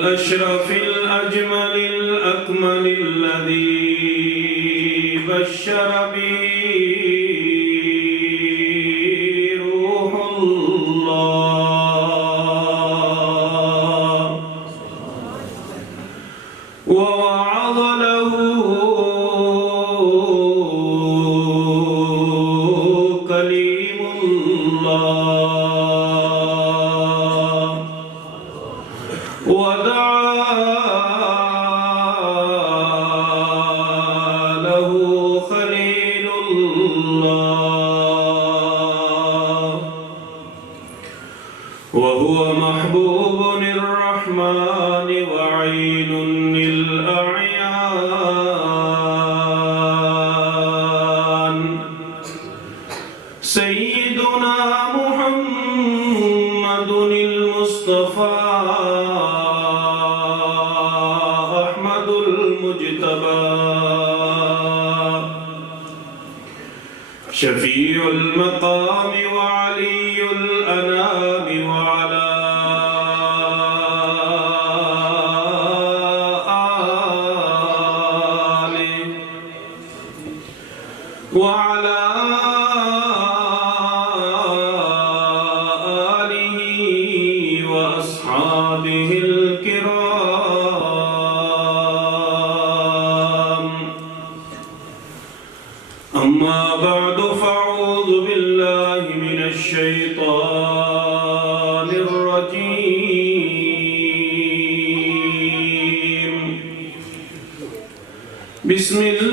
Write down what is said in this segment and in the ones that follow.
الأشرف الأجمل الأكمل الذي بشر به روح الله ووعظ له كليم الله ودعا له خليل الله وهو محبوب الرحمن وعين للأعيان سيدنا محمد المصطفى أحمد المجتبى شفيع المقام وعلي الأنام وعلى آله وعلى آله وأصحابه الكرام أما بعد فأعوذ بالله من الشيطان الرجيم بسم الله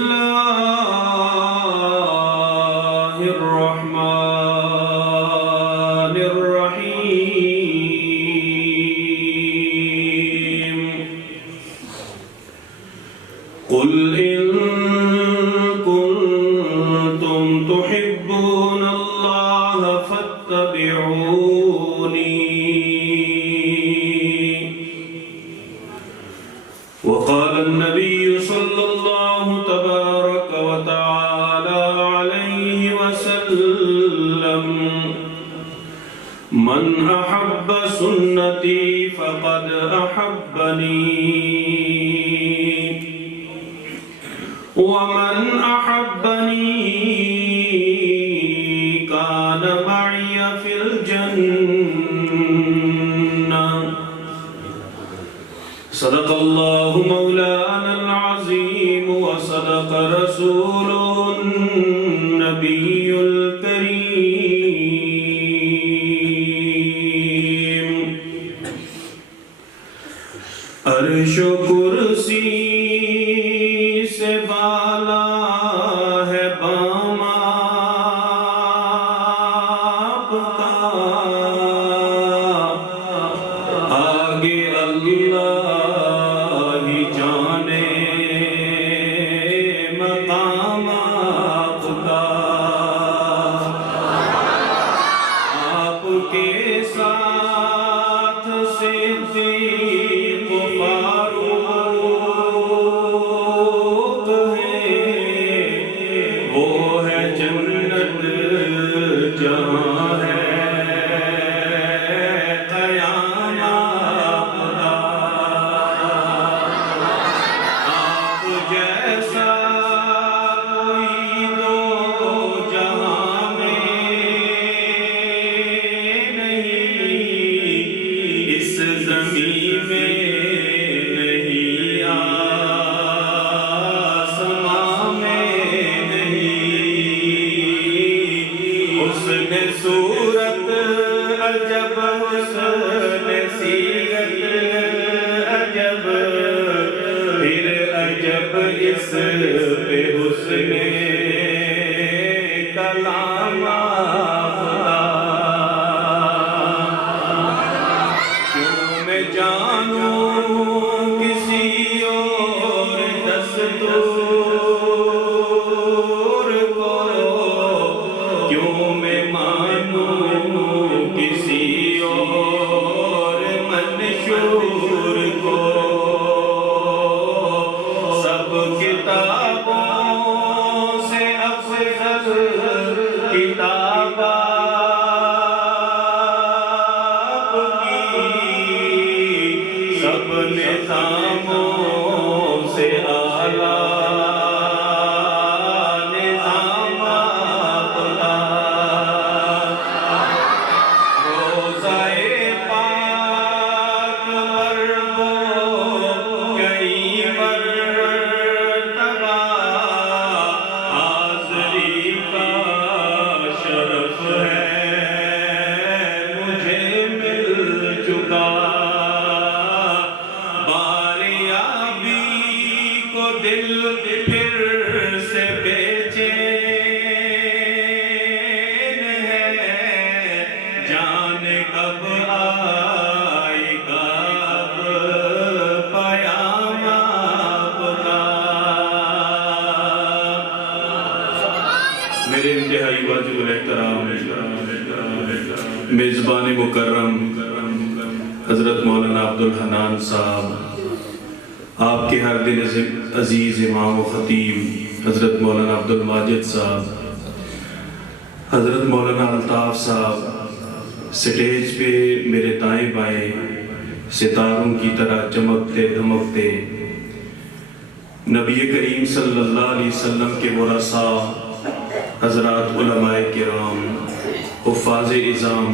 الرحمن الرحيم قل إن كنتم تحبون الله فاتبعوني وقال النبي صلى الله تبارك وتعالى عليه وسلم من أحب سنتي فقد أحبني ومن أحبني كان معي في الجنة صدق الله مولانا العظيم وصدق رسوله النبي الكريم عرش و کرسی سے بالا ہے بام آپ کا آگے اللہ ہی جانے مقام آپ کا آپ کے ساتھ صدیق فاروق ہیں وہ ہے جنت جہاں ہے قیام آپ کا آپ جیسا کوئی دو جہاں میں نہیں اس زمین میں نہیں آسمان میں نہیں حسن صورت عجب حسن سیرت عجب پھر عجب اس پہ حسن کلام آپ کا کیوں میں جانوں کسی اور دستور کو کیوں میں مانوں کسی اور منشور کو سب کتابوں سے افضل کتاب آپ کی سب سب نظاموں سے اعلیٰ نظام اپنا روضۂ پاک پر وہ کئی مرتبہ حاضری کا شرف ہے مجھے مل چکا باریابی کو دل پھر سے بے چین ہے جانے کب آئے گا اب پیام آپ کا میرے انتہائی واجب الاحترام میزبان مکرم حضرت مولانا عبدالحنان صاحب، آپ کے ہر دل عزیز امام و خطیب حضرت مولانا عبدالماجد صاحب، حضرت مولانا الطاف صاحب، سٹیج پہ میرے دائیں بائیں ستاروں کی طرح چمکتے دھمکتے نبی کریم صلی اللہ علیہ وسلم کے ورثاء حضرات علماء کرام، حفاظ اعظام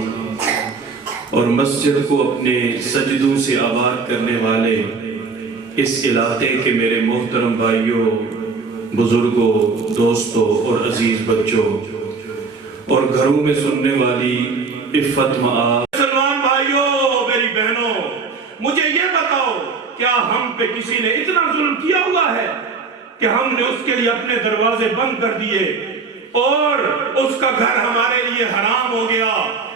اور مسجد کو اپنے سجدوں سے آباد کرنے والے اس علاقے کے میرے محترم بھائیوں، بزرگوں، دوستوں اور عزیز بچوں اور گھروں میں سننے والی عفت معاف مسلمان بھائیوں، میری بہنوں، مجھے یہ بتاؤ کیا ہم پہ کسی نے اتنا ظلم کیا ہوا ہے کہ ہم نے اس کے لیے اپنے دروازے بند کر دیے اور اس کا گھر ہمارے لیے حرام ہو گیا،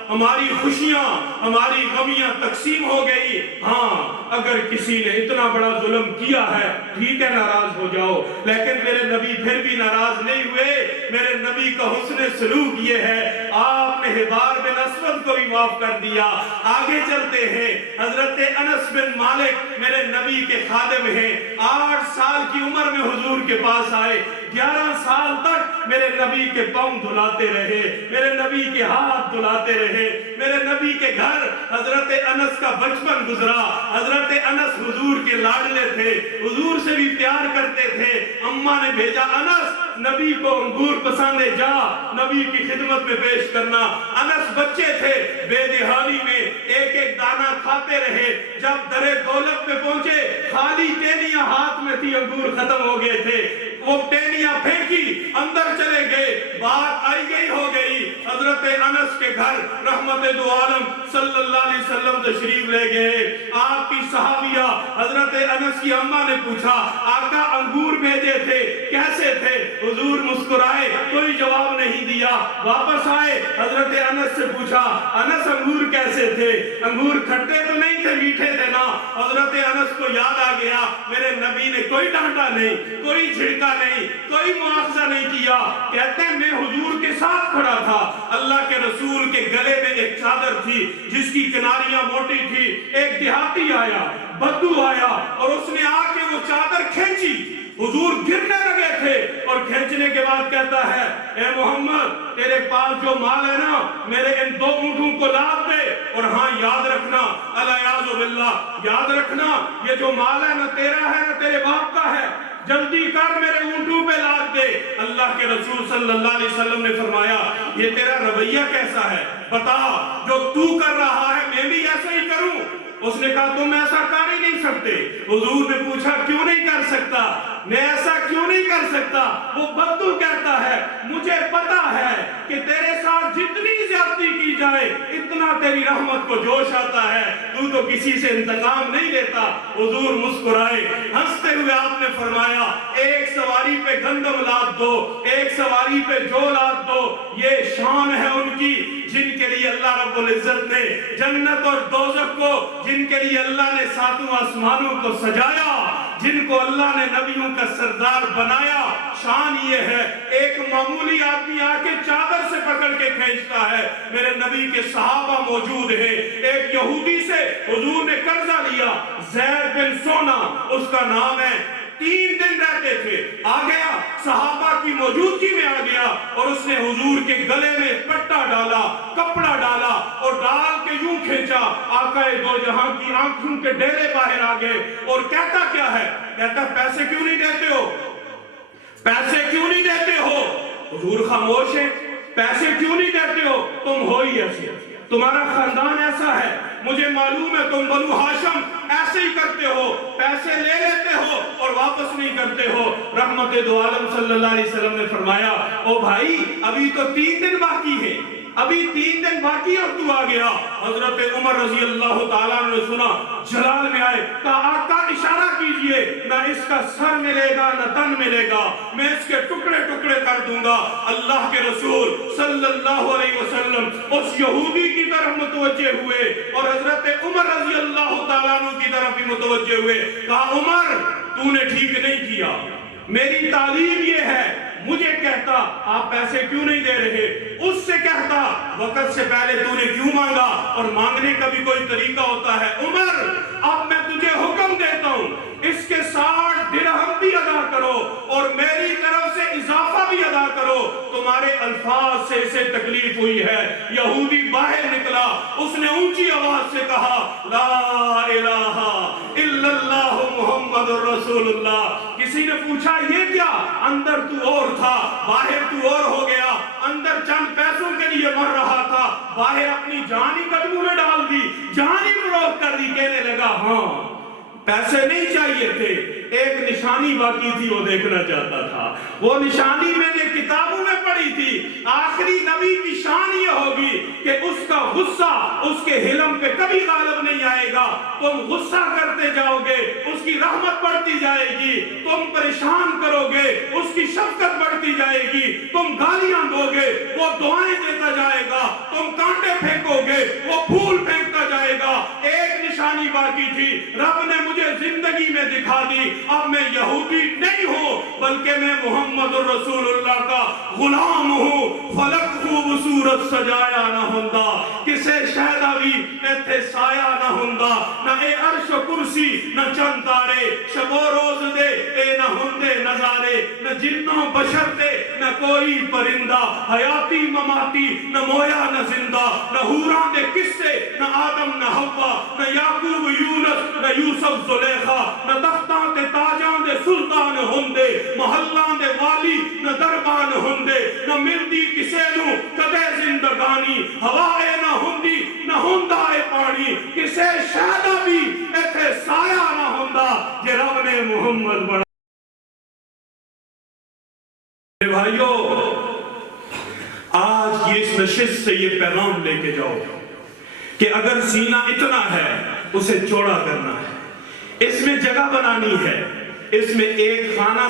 ہماری خوشیاں ہماری غمیاں تقسیم ہو گئی؟ ہاں، اگر کسی نے اتنا بڑا ظلم کیا ہے ٹھیک ہے، ناراض ہو جاؤ، لیکن میرے نبی پھر بھی ناراض نہیں ہوئے۔ میرے نبی کا حسن سلوک یہ ہے، آپ نے حبار بن اسود کو بھی معاف کر دیا۔ آگے چلتے ہیں، حضرت انس بن مالک میرے نبی کے خادم ہیں، 8 سال کی عمر میں حضور کے پاس آئے، 11 سال تک میرے نبی کے پاؤں دھلاتے رہے، میرے نبی کے ہاتھ دھلاتے رہے، میرے نبی کے گھر حضرت انس کا بچپن گزرا۔ حضرت انس حضور کے لاڈلے تھے، حضور سے بھی پیار کرتے تھے۔ اماں نے بھیجا، انس نبی کو انگور پسندے جا، نبی کی خدمت میں پیش کرنا۔ انس بچے تھے، بے دہانی میں ایک ایک دانہ کھاتے رہے۔ جب درے دولت پہ پہنچے، خالی ٹینیاں ہاتھ میں تھی، انگور ختم ہو گئے تھے، وہ ٹینیاں پھینکی، اندر چلے گئے، بات آئی گئی ہو گئی۔ حضرت انس کے گھر رحمت دو عالم صلی اللہ علیہ وسلم تشریف لے گئے۔ آپ کی صحابیہ حضرت انس کی اماں نے پوچھا، آقا انگور بھیجے تھے کیسے تھے؟ حضور مسکرائے، کوئی جواب نہیں دیا۔ واپس آئے، حضرت انس سے پوچھا، انس انگور کیسے تھے؟ انگور کھٹے تو نہیں تھے، میٹھے تھے نا؟ حضرت انس کو یاد آ گیا، میرے نبی نے کوئی ڈانٹا نہیں، کوئی جھڑکا نہیں، کوئی مواخذہ نہیں کیا۔ کہتے ہیں میں حضور کے ساتھ کھڑا تھا، اللہ کے رسول کے گلے میں ایک چادر تھی جس کی کناریاں موٹی تھی۔ ایک دیہاتی آیا، بدو آیا اور اس نے آ کے وہ چادر کھینچی، حضور گرنے لگے تھے اور کھینچنے کے بعد کہتا ہے، اے محمد تیرے پاس جو مال ہے نا، میرے ان 2 اونٹوں کو لاد دے، اور ہاں یاد رکھنا، الیاذ باللہ، یاد رکھنا یہ جو مال ہے نہ تیرا ہے نہ تیرے باپ کا ہے، جلدی کر میرے اونٹوں پہ لاد دے۔ اللہ کے رسول صلی اللہ علیہ وسلم نے فرمایا، یہ تیرا رویہ کیسا ہے؟ بتا، جو تو کر رہا ہے میں بھی ایسا ہی کروں؟ اس نے کہا تم ایسا کر ہی نہیں سکتے۔ حضور نے پوچھا کیوں نہیں کر سکتا؟ میں ایسا کیوں نہیں کر سکتا؟ وہ بدو کہتا ہے، مجھے پتا ہے کہ تیرے ساتھ جتنی زیادتی کی جائے اتنا تیری رحمت کو جوش آتا ہے، تو کسی سے انتقام نہیں لیتا۔ حضور مسکرائے، ہنستے ہوئے آپ نے فرمایا، ایک سواری پہ گندم لاد دو، ایک سواری پہ جو لاد دو، یہ شان ہے ان کی جن کے لیے اللہ رب العزت نے جنت اور دوزخ کو، جن کے لیے اللہ نے 7 آسمانوں کو سجایا، جن کو اللہ نے نبیوں کا سردار بنایا۔ شان یہ ہے، ایک معمولی آدمی آ کے چادر سے پکڑ کے کھینچتا ہے۔ میرے نبی کے صحابہ موجود ہیں، ایک یہودی سے حضور نے قرضہ لیا، زید بن سونا اس کا نام ہے، 3 دن رہتے تھے. آ گیا, صحابہ کی موجودگی میں آ گیا اور اس نے حضور کے گلے میں پٹا ڈالا, کپڑا ڈالا اور ڈال کے یوں کھینچا. آقا دو جہاں کی آنکھوں کے ڈیرے باہر آ گئے اور کہتا کیا ہے؟ کہتا پیسے کیوں نہیں دیتے ہو؟ پیسے کیوں نہیں دیتے ہو؟ حضور خاموش ہے. پیسے کیوں نہیں دیتے ہو؟ تم ہو ہی ایسے, تمہارا خاندان ایسا ہے, مجھے معلوم ہے تم بنو ہاشم ایسے ہی کرتے ہو, پیسے لے لیتے ہو اور واپس نہیں کرتے ہو. رحمت دو عالم صلی اللہ علیہ وسلم نے فرمایا او بھائی ابھی تو 3 دن باقی ہے, ابھی 3 دن باقی اور تو آ گیا. حضرت عمر رضی اللہ تعالیٰ نے سنا, جلال میں آئے, کہا آقا اشارہ کیجئے, نہ اس کا سر ملے گا نہ تن ملے گا, میں اس کے ٹکڑے ٹکڑے کر دوں گا. اللہ کے رسول صلی اللہ علیہ وسلم اس یہودی کی طرف متوجہ ہوئے اور حضرت عمر رضی اللہ تعالیٰ عنہ کی طرف بھی متوجہ ہوئے. کہا عمر تو نے ٹھیک نہیں کیا, میری تعلیم یہ ہے, مجھے کہتا آپ پیسے کیوں نہیں دے رہے, اس سے کہتا وقت سے پہلے تو نے کیوں مانگا, اور مانگنے کا بھی کوئی طریقہ ہوتا ہے. عمر اب میں تجھے حکم دیتا ہوں, اس کے 60 درہم بھی ادا کرو اور میری طرف سے اضافہ بھی ادا کرو. تمہارے الفاظ سے اسے تکلیف ہوئی ہے. یہودی باہر نکلا, اس نے اونچی آواز سے کہا لا الہ الا اللہ محمد رسول اللہ. کسی نے پوچھا یہ کیا؟ اندر تو اور تھا, باہر تو اور ہو گیا. اندر چند پیسوں کے لیے مر رہا تھا, باہر اپنی جان ہی قدموں میں ڈال دی, جان ہی فروخت کر دی. کہنے لگا ہاں پیسے نہیں چاہیے تھے, ایک نشانی باقی تھی وہ دیکھنا چاہتا تھا. وہ نشانی میں نے کتابوں میں پڑھی تھی. آخری نبی کی شان یہ ہوگی کہ اس کا غصہ اس کے حلم پہ کبھی غالب نہیں آئے گا. تم غصہ کرتے جاؤ گے, اس کی رحمت بڑھتی جائے گی. تم پریشان کرو گے, اس کی شفقت بڑھتی جائے گی. تم گالیاں دو گے, وہ دعائیں دیتا جائے گا. تم کانٹے پھینکو گے, وہ پھول پھینکتا جائے گا. ایک نشانی باقی تھی, رب نے مجھے زندگی میں دکھا دی. اب میں یہودی نہیں ہوں بلکہ میں محمد الرسول اللہ کا غلام ہوں. فلک خوب صورت سجایا نہ ہوندا, کسے شہدہ بھی ایتھے سایہ نہ ہوندا. نہ اے عرش و کرسی نہ چند تارے, شب و روز دے اے نہ ہوندے نظارے. نہ جنوں بشر دے نہ کوئی پرندہ, حیاتی مماتی نہ مویا نہ زندہ. نہ حوراں دے قصے نہ آدم نہ حوا, نہ یعقوب یونس نہ یوسف زلیخا. نہ تختاں تے تاجاں دے سلطان ہوندے, محلاں دے والی نہ دربان ہوندے. نہ ملدی کسے نو کدے زندگانی, ہوائے نہ ہوندی نہ ہوندا اے پانی. کسے شہدہ بھی ایتھے سایہ نہ ہوندا جے رب نے محمد بڑھا. میرے بھائیو, آج یہ اس نشست سے یہ پیغام لے کے جاؤ کہ اگر سینہ اتنا ہے اسے چوڑا کرنا ہے, اس میں جگہ بنانی ہے, اس میں ایک خانہ